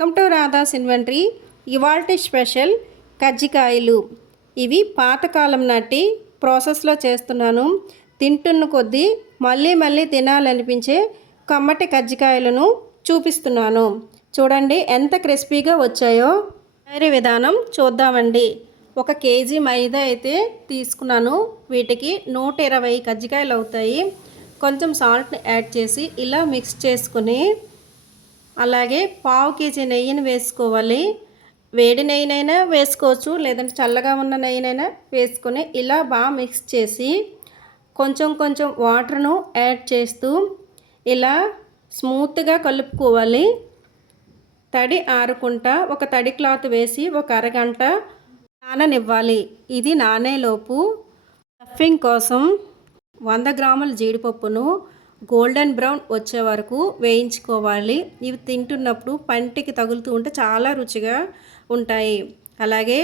Welcome to Radha's inventory. ఇవాల్టి special కజ్జికాయలు. ఇవి పాతకాలం నాటి ప్రాసెస్లో చేస్తున్నాను. తింటున్న కొద్దీ మళ్ళీ మళ్ళీ తినాలనిపించే కమ్మటి కజ్జికాయలను చూపిస్తున్నాను. చూడండి ఎంత క్రిస్పీగా వచ్చాయో. తయారీ విధానం చూద్దామండి. ఒక కేజీ మైదా అయితే తీసుకున్నాను. వీటికి నూట ఇరవై కజ్జికాయలు అవుతాయి. కొంచెం సాల్ట్ని యాడ్ చేసి ఇలా మిక్స్ చేసుకుని అలాగే పావు కేజీ నెయ్యిని వేసుకోవాలి. వేడి నెయ్యినైనా వేసుకోవచ్చు లేదంటే చల్లగా ఉన్న నెయ్యినైనా వేసుకొని ఇలా బాగా మిక్స్ చేసి కొంచెం కొంచెం వాటర్ను యాడ్ చేస్తూ ఇలా స్మూత్గా కలుపుకోవాలి. తడి ఆరుకుంటా ఒక తడి క్లాత్ వేసి ఒక అరగంట నాననివ్వాలి. ఇది నానేలోపు స్టఫింగ్ కోసం వంద గ్రాముల జీడిపప్పును గోల్డెన్ బ్రౌన్ వచ్చే వరకు వేయించుకోవాలి. ఇవి తింటున్నప్పుడు పంటికి తగులుతూ ఉంటే చాలా రుచిగా ఉంటాయి. అలాగే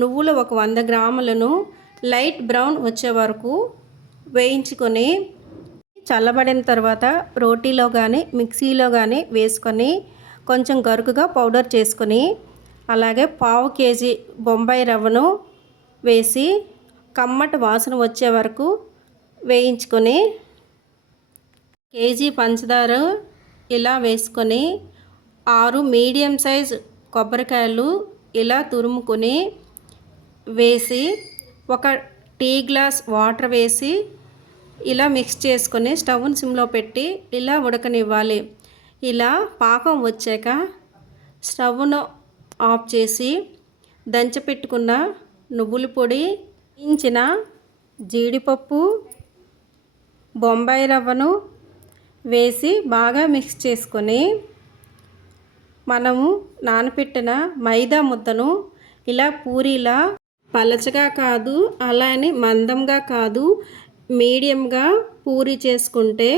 నువ్వులు ఒక వంద గ్రాములను లైట్ బ్రౌన్ వచ్చే వరకు వేయించుకొని చల్లబడిన తర్వాత రోటీలో కానీ మిక్సీలో కానీ వేసుకొని కొంచెం గరుకుగా పౌడర్ చేసుకొని అలాగే పావు కేజీ బొంబాయి రవ్వను వేసి కమ్మటి వాసన వచ్చే వరకు వేయించుకొని కేజీ పంచదార ఇలా వేసుకొని ఆరు మీడియం సైజ్ కొబ్బరికాయలు ఇలా తురుముకొని వేసి ఒక టీ గ్లాస్ వాటర్ వేసి ఇలా మిక్స్ చేసుకొని స్టవ్ని సిమ్లో పెట్టి ఇలా ఉడకనివ్వాలి. ఇలా పాకం వచ్చాక స్టవ్ను ఆఫ్ చేసి దంచపెట్టుకున్న నువ్వుల పొడి ఇంచిన జీడిపప్పు బొంబాయి రవ్వను వేసి బాగా మిక్స్ చేసుకొని మనము నానపెట్టిన మైదా ముద్దను ఇలా పూరీలా పలచగా కాదు అలానే మందంగా కాదు మీడియంగా పూరి చేసుకుంటే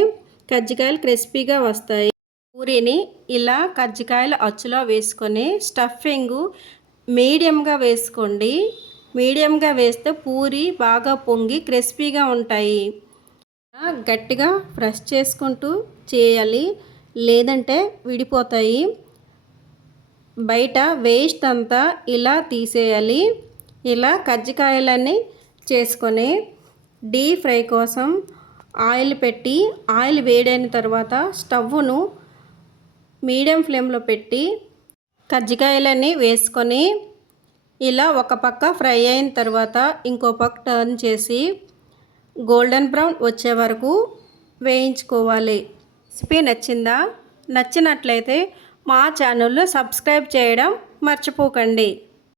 కజ్జికాయలు క్రిస్పీగా వస్తాయి. పూరిని ఇలా కజ్జికాయల అచ్చులో వేసుకొని స్టఫింగ్ మీడియంగా వేసుకోండి. మీడియంగా వేస్తే పూరి బాగా పొంగి క్రిస్పీగా ఉంటాయి. గట్టిగా ప్రెస్ చేసుకుంటూ చేయాలి. లేదంటే విడిపోతాయి. బయట వేస్ట్ అంతా ఇలా తీసేయాలి. ఇలా కజ్జికాయలన్నీ చేసుకొని డీప్ ఫ్రై కోసం ఆయిల్ పెట్టి ఆయిల్ వేడైన తర్వాత స్టవ్ను మీడియం ఫ్లేమ్లో పెట్టి కజ్జికాయలన్నీ వేసుకొని ఇలా ఒక పక్క ఫ్రై అయిన తర్వాత ఇంకో పక్క టర్న్ చేసి గోల్డెన్ బ్రౌన్ వచ్చే వరకు వేయించుకోవాలి. రెసిపీ నచ్చిందా? నచ్చినట్లయితే మా ఛానల్లో సబ్స్క్రైబ్ చేయడం మర్చిపోకండి.